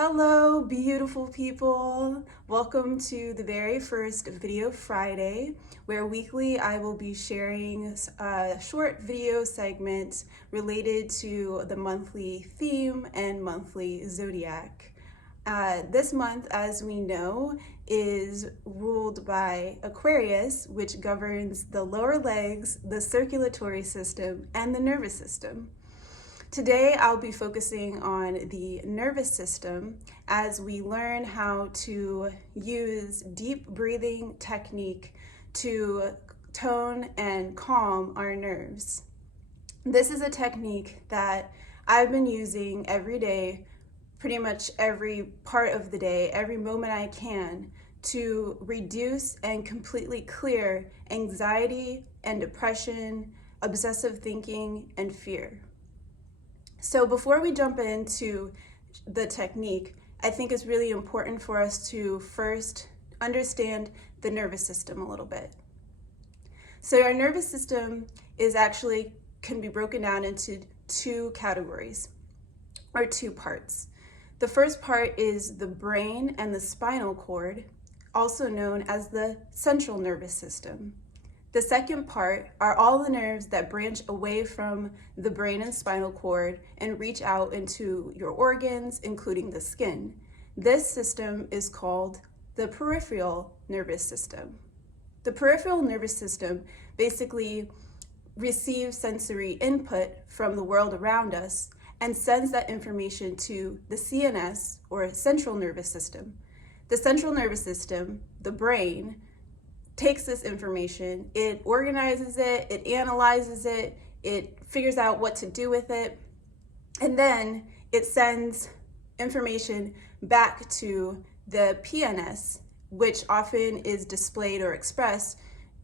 Hello, beautiful people. Welcome to the very first Video Friday, where weekly I will be sharing a short video segment related to the monthly theme and monthly zodiac. This month, as we know, is ruled by Aquarius, which governs the lower legs, the circulatory system, and the nervous system. Today, I'll be focusing on the nervous system as we learn how to use deep breathing technique to tone and calm our nerves. This is a technique that I've been using every day, pretty much every part of the day, every moment I can, to reduce and completely clear anxiety and depression, obsessive thinking, and fear. So before we jump into the technique, I think it's really important for us to first understand the nervous system a little bit. So our nervous system can be broken down into two categories, or two parts. The first part is the brain and the spinal cord, also known as the central nervous system. The second part are all the nerves that branch away from the brain and spinal cord and reach out into your organs, including the skin. This system is called the peripheral nervous system. The peripheral nervous system basically receives sensory input from the world around us and sends that information to the CNS, or central nervous system. The central nervous system, the brain, takes this information, it organizes it, it analyzes it, it figures out what to do with it, and then it sends information back to the PNS, which often is displayed or expressed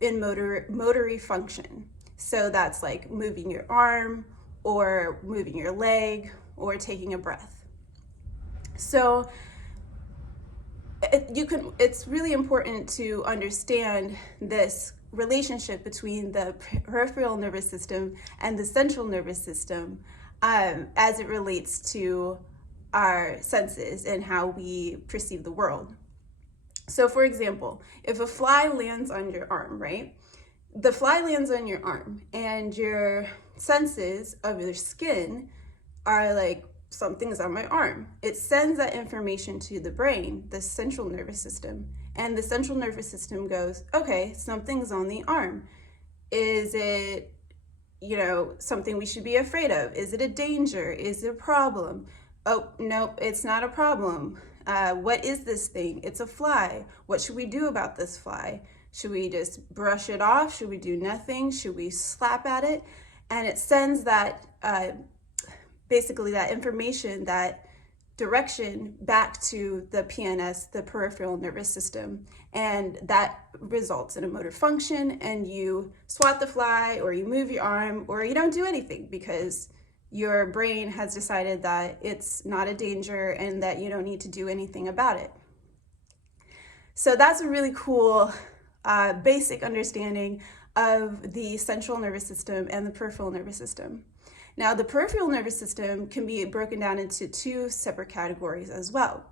in motory function. So that's like moving your arm or moving your leg or taking a breath. So it's really important to understand this relationship between the peripheral nervous system and the central nervous system as it relates to our senses and how we perceive the world. So for example, if a fly lands on your arm, right? The fly lands on your arm and your senses of your skin are like, something's on my arm. It sends that information to the brain, the central nervous system, and the central nervous system goes, okay, something's on the arm. Is it, something we should be afraid of? Is it a danger? Is it a problem? Oh, nope, it's not a problem. What is this thing? It's a fly. What should we do about this fly? Should we just brush it off? Should we do nothing? Should we slap at it? And it sends that basically that information, that direction back to the PNS, the peripheral nervous system. And that results in a motor function, and you swat the fly or you move your arm or you don't do anything because your brain has decided that it's not a danger and that you don't need to do anything about it. So that's a really cool basic understanding of the central nervous system and the peripheral nervous system. Now, the peripheral nervous system can be broken down into two separate categories as well.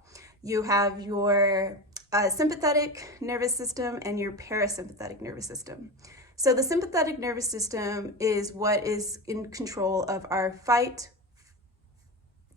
You have your sympathetic nervous system and your parasympathetic nervous system. So the sympathetic nervous system is what is in control of our fight,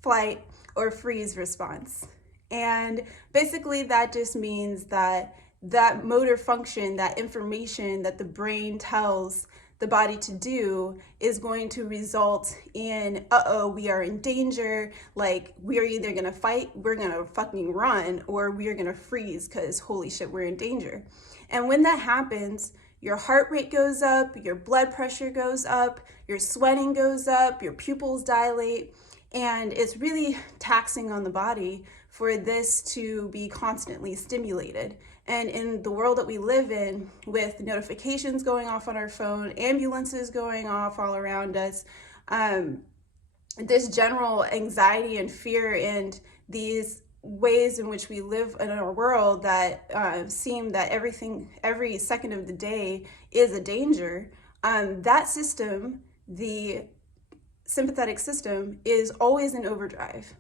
flight, or freeze response. And basically that just means that that motor function, that information that the brain tells the body to do is going to result in, we are in danger, like we are either gonna fight, we're gonna fucking run, or we are gonna freeze because holy shit, we're in danger. And when that happens, your heart rate goes up, your blood pressure goes up, your sweating goes up, your pupils dilate, and it's really taxing on the body for this to be constantly stimulated. And in the world that we live in, with notifications going off on our phone, ambulances going off all around us, this general anxiety and fear and these ways in which we live in our world that seem that every second of the day is a danger, that system, the sympathetic system, is always in overdrive.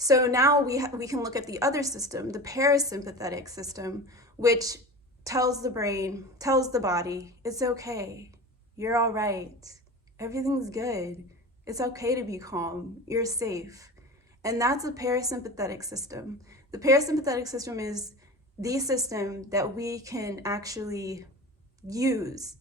So now we can look at the other system, the parasympathetic system, which tells the brain, tells the body, it's okay, you're all right, everything's good, it's okay to be calm, you're safe. And that's a parasympathetic system. The parasympathetic system is the system that we can actually use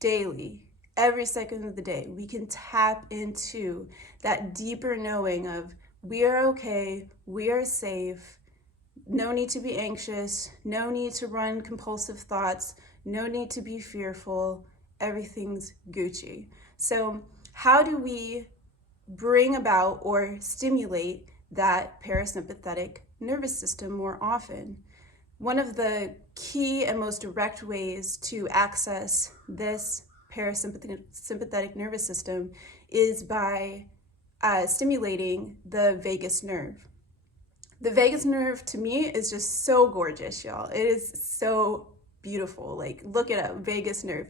daily, every second of the day. We can tap into that deeper knowing of we are okay, we are safe, no need to be anxious, no need to run compulsive thoughts, no need to be fearful, everything's Gucci. So how do we bring about or stimulate that parasympathetic nervous system more often? One of the key and most direct ways to access this parasympathetic nervous system is by stimulating the vagus nerve. The vagus nerve, to me, is just so gorgeous, y'all. It is so beautiful. Like, look it up, vagus nerve.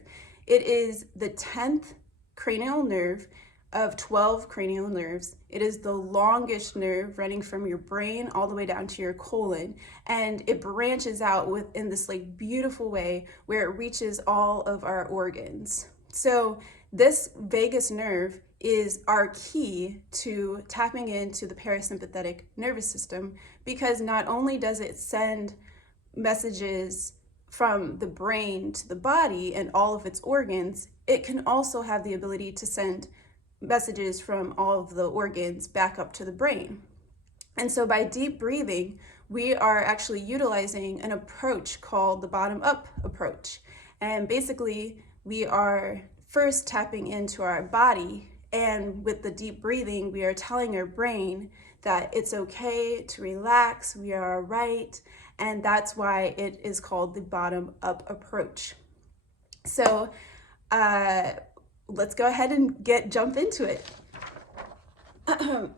It is the 10th cranial nerve of 12 cranial nerves. It is the longest nerve running from your brain all the way down to your colon, and it branches out within this like beautiful way where it reaches all of our organs. So this vagus nerve is our key to tapping into the parasympathetic nervous system, because not only does it send messages from the brain to the body and all of its organs, it can also have the ability to send messages from all of the organs back up to the brain. And so by deep breathing, we are actually utilizing an approach called the bottom-up approach. And basically, we are first tapping into our body, and with the deep breathing, we are telling our brain that it's okay to relax, we are all right, and that's why it is called the bottom-up approach. So let's go ahead and jump into it.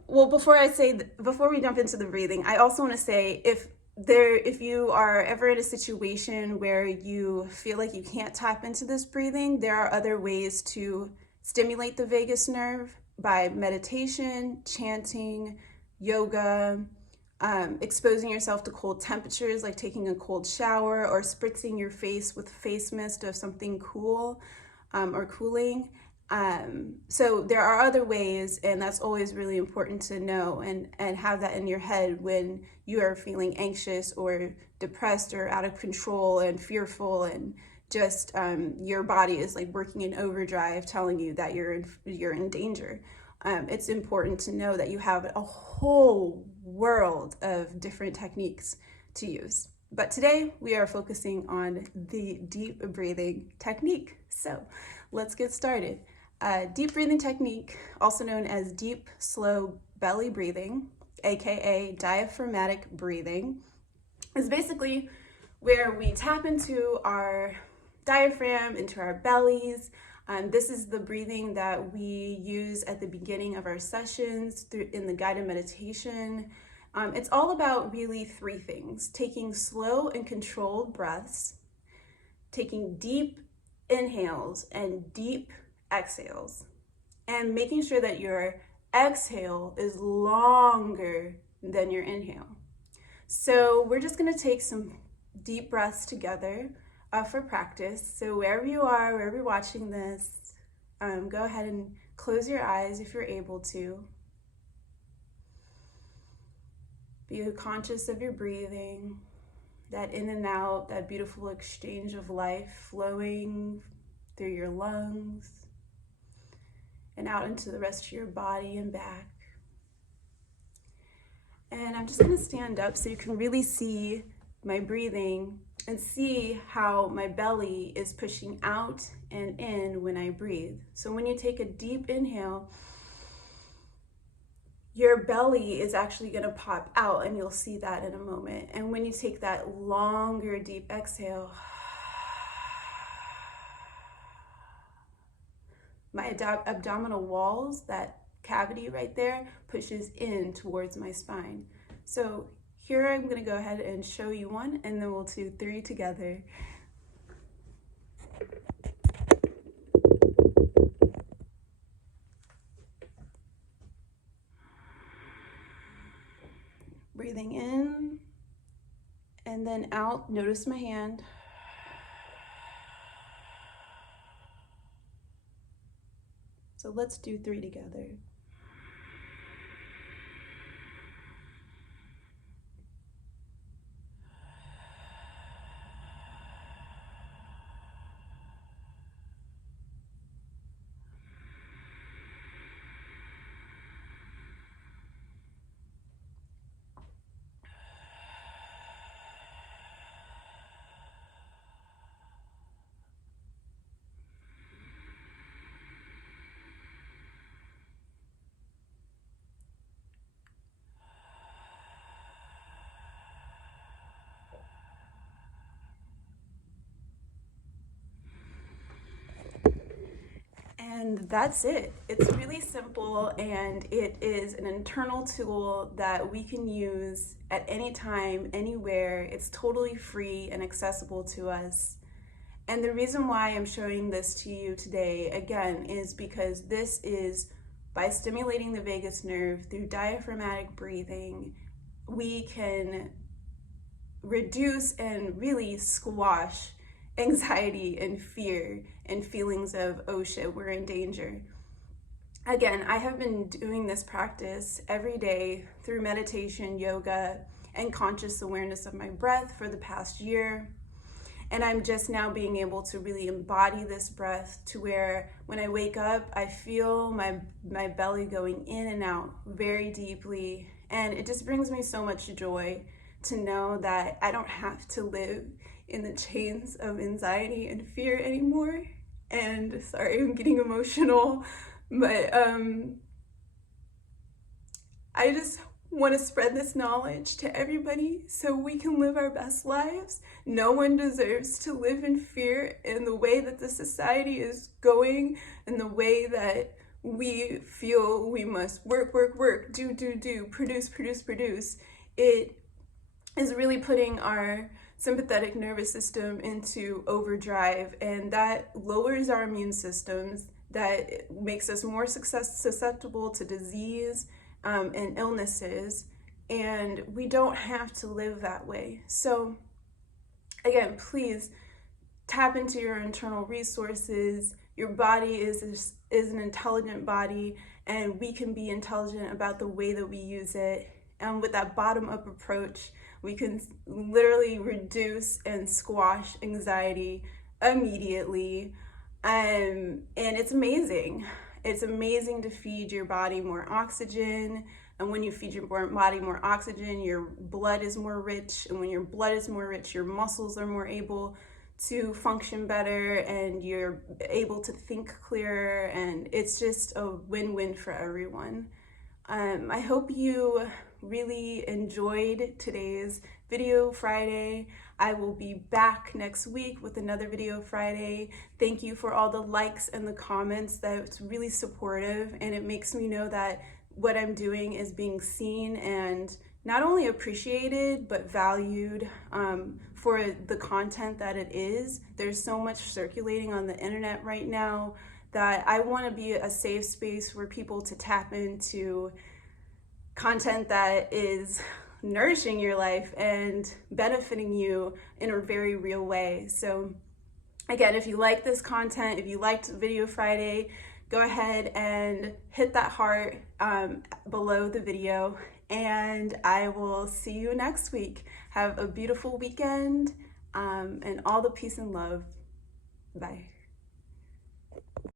Well, before we jump into the breathing, I also want to say if you are ever in a situation where you feel like you can't tap into this breathing, there are other ways to stimulate the vagus nerve by meditation, chanting, yoga, exposing yourself to cold temperatures like taking a cold shower or spritzing your face with face mist of something cool or cooling. So there are other ways, and that's always really important to know and have that in your head when you are feeling anxious or depressed or out of control and fearful, and just your body is like working in overdrive telling you that you're in danger. It's important to know that you have a whole world of different techniques to use. But today we are focusing on the deep breathing technique. So let's get started. Deep breathing technique, also known as deep, slow belly breathing, aka diaphragmatic breathing, is basically where we tap into our diaphragm, into our bellies. This is the breathing that we use at the beginning of our sessions in the guided meditation. It's all about really three things: taking slow and controlled breaths, taking deep inhales and deep exhales, and making sure that your exhale is longer than your inhale. So we're just going to take some deep breaths together for practice. So wherever you are, wherever you're watching this, go ahead and close your eyes if you're able to. Be conscious of your breathing, that in and out, that beautiful exchange of life flowing through your lungs and out into the rest of your body and back. And I'm just going to stand up so you can really see my breathing and see how my belly is pushing out and in when I breathe. So when you take a deep inhale, your belly is actually going to pop out, and you'll see that in a moment. And when you take that longer deep exhale, my abdominal walls, that cavity right there, pushes in towards my spine. So here I'm going to go ahead and show you one, and then we'll do three together. Breathing in and then out. Notice my hand. So let's do 3 together. And that's it. It's really simple, and it is an internal tool that we can use at any time, anywhere. It's totally free and accessible to us. And the reason why I'm showing this to you today, again, is because this is by stimulating the vagus nerve through diaphragmatic breathing, we can reduce and really squash anxiety and fear and feelings of, oh shit, we're in danger. Again, I have been doing this practice every day through meditation, yoga, and conscious awareness of my breath for the past year. And I'm just now being able to really embody this breath to where when I wake up, I feel my belly going in and out very deeply. And it just brings me so much joy to know that I don't have to live in the chains of anxiety and fear anymore. And sorry, I'm getting emotional, but I just want to spread this knowledge to everybody so we can live our best lives. No one deserves to live in fear in the way that the society is going, and the way that we feel we must work, do, produce. It is really putting our sympathetic nervous system into overdrive, and that lowers our immune systems, that makes us more susceptible to disease and illnesses, and we don't have to live that way. So again, please tap into your internal resources. Your body is an intelligent body, and we can be intelligent about the way that we use it. And with that bottom-up approach, we can literally reduce and squash anxiety immediately. And it's amazing. It's amazing to feed your body more oxygen. And when you feed your body more oxygen, your blood is more rich. And when your blood is more rich, your muscles are more able to function better, and you're able to think clearer. And it's just a win-win for everyone. I hope you really enjoyed today's Video Friday. I will be back next week with another Video Friday. Thank you for all the likes and the comments. That's really supportive, and it makes me know that what I'm doing is being seen and not only appreciated, but valued for the content that it is. There's so much circulating on the internet right now that I want to be a safe space for people to tap into content that is nourishing your life and benefiting you in a very real way. So again, if you like this content, if you liked Video Friday, go ahead and hit that heart below the video, and I will see you next week. Have a beautiful weekend and all the peace and love. Bye.